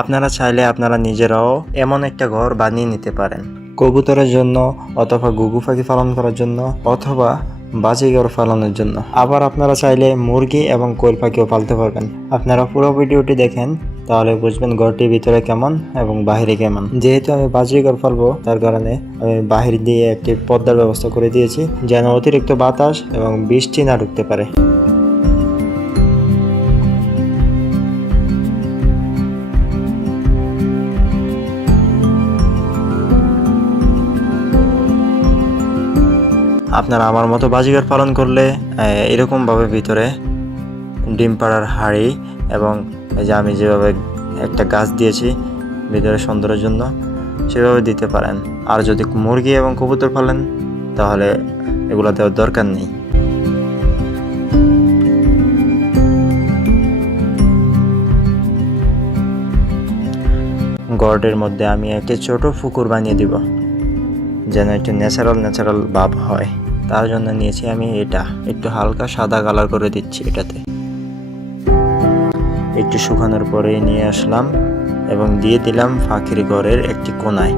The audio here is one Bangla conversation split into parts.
আপনারা চাইলে আপনারা নিজেরাও এমন একটা ঘর বানিয়ে নিতে পারেন, কবুতরের জন্য অথবা ঘুঘু পাখি পালন করার জন্য অথবা বাজিঘর পালনের জন্য। আবার আপনারা চাইলে মুরগি এবং কোয়েল পাখিও পালতে পারবেন। আপনারা পুরো ভিডিওটি দেখেন, তাহলে বুঝবেন ঘরটির ভিতরে কেমন এবং বাহিরে কেমন। যেহেতু আমি বাজিঘর পালবো, তার কারণে আমি বাহির দিয়ে একটি পর্দার ব্যবস্থা করে দিয়েছি, যেন অতিরিক্ত বাতাস এবং বৃষ্টি না ঢুকতে পারে। আপনারা আমার মতো বাজিঘর পালন করলে এরকমভাবে ভিতরে ডিম পাড়ার হাঁড়ি এবং এই যে আমি যেভাবে একটা গাছ দিয়েছি ভিতরে সৌন্দর্যের জন্য, সেভাবে দিতে পারেন। আর যদি মুরগি এবং কবুতর পালেন তাহলে এগুলো দেওয়ার দরকার নেই। গর্ডের মধ্যে আমি একটি ছোট পুকুর বানিয়ে দিব, যেন একটু ন্যাচারাল ভাব হয়। তার জন্য নিয়েছি আমি এটা, একটু হালকা সাদা কালার করে দিচ্ছি এটাতে। একটু শুকানোর পরে নিয়ে আসলাম এবং দিয়ে দিলাম পাখির ঘরের একটি কোনায়,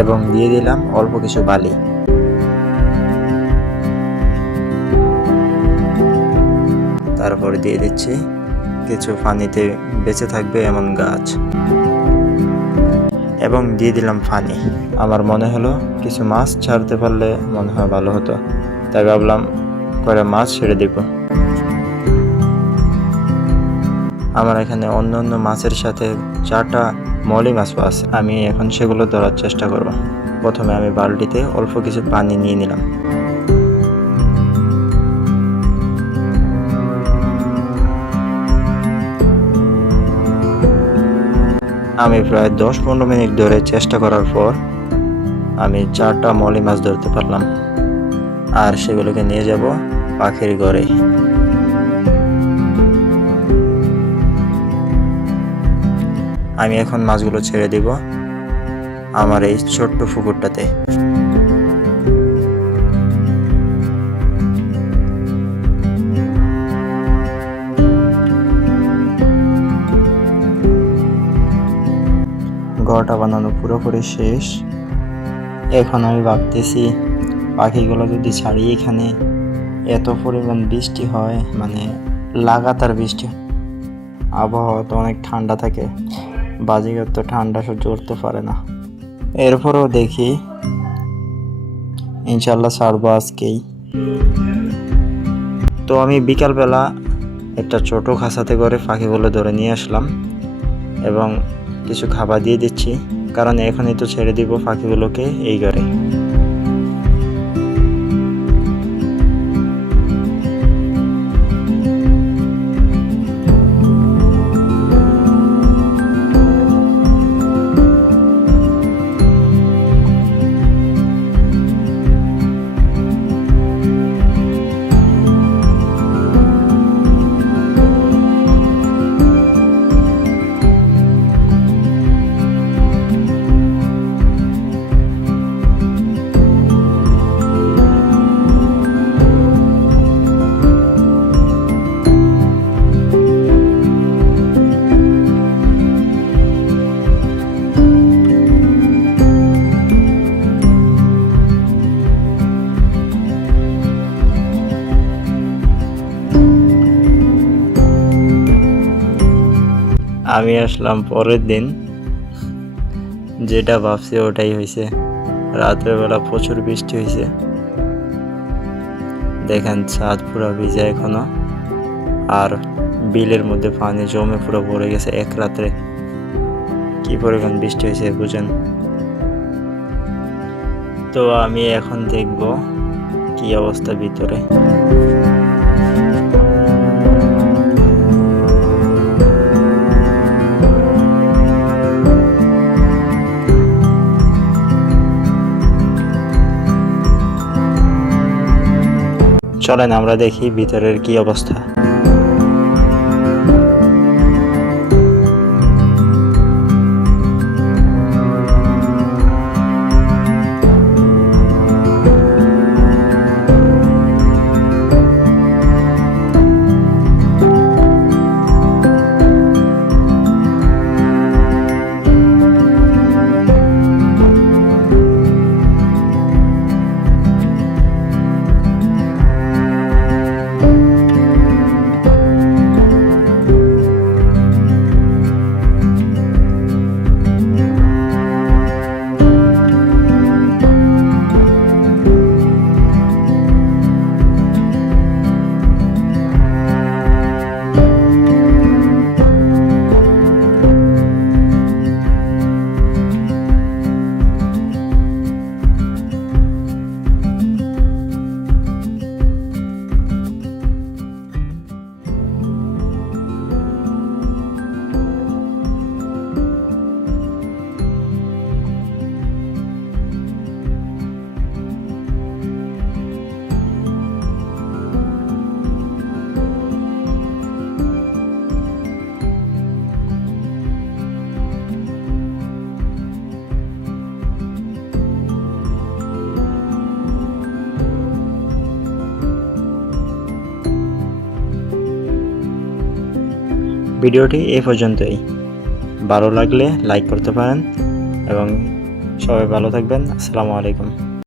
এবং দিয়ে দিলাম অল্প কিছু বালি। তারপরে দিয়ে দিচ্ছি কিছু পানিতে বেঁচে থাকবে এমন গাছ, এবং দিয়ে দিলাম পানি। আমার মনে হলো কিছু মাছ ছাড়তে পারলে মনে হয় ভালো হতো, তাই ভাবলাম কয়েকটা মাছ ছেড়ে দিব। আমার এখানে অন্য মাছের সাথে 4টা মলি মাছও আছে, আমি এখন সেগুলো ধরার চেষ্টা করব। প্রথমে আমি বালতিতে অল্প কিছু পানি নিয়ে নিলাম। আমি প্রায় 10-15 মিনিট ধরে চেষ্টা করার পর আমি 4টা মলি মাছ ধরতে পারলাম, আর সেগুলোকে নিয়ে যাব পাখির ঘরে। আমি এখন মাছগুলো ছেড়ে দিব আমার এই ছোট্ট পুকুরটাতে। ঘরটা বানানো পুরোপুরি শেষ। এখন আমি ভাবতেছি পাখিগুলো যদি ছাড়ি, এখানে এত পরিমাণ বৃষ্টি হয়, মানে লাগাতার বৃষ্টি, আবহাওয়া তো অনেক ঠান্ডা থাকে, বাজিঘর তো ঠান্ডা সহ্য করতে পারে না। এরপরেও দেখি ইনশাল্লাহ ছাড়বো আজকেই। তো আমি বিকালবেলা একটা ছোট খাঁচাতে করে পাখিগুলো ধরে নিয়ে আসলাম এবং কিছু খাবার দিয়ে দিচ্ছি, কারণ এখনই তো ছেড়ে দিব পাখিগুলোকে এই ঘরে। আমি আসলাম পরের দিন, যেটা ভাবছি ওটাই হয়েছে। রাতের বেলা প্রচুর বৃষ্টি হয়েছে, দেখেন ছাদ পুরো ভিজে এখনো, আর বিলের মধ্যে পানি জমে পুরো ভরে গেছে। এক রাত্রে কি পরিমাণ বৃষ্টি হয়েছে বুঝেন। তো আমি এখন দেখব কি অবস্থা ভিতরে। চলেন আমরা দেখি ভিতরের কি অবস্থা। ভিডিওটি এই পর্যন্তই। ভালো লাগলে লাইক করতে পারেন এবং সবাই ভালো থাকবেন। আসসালামু আলাইকুম।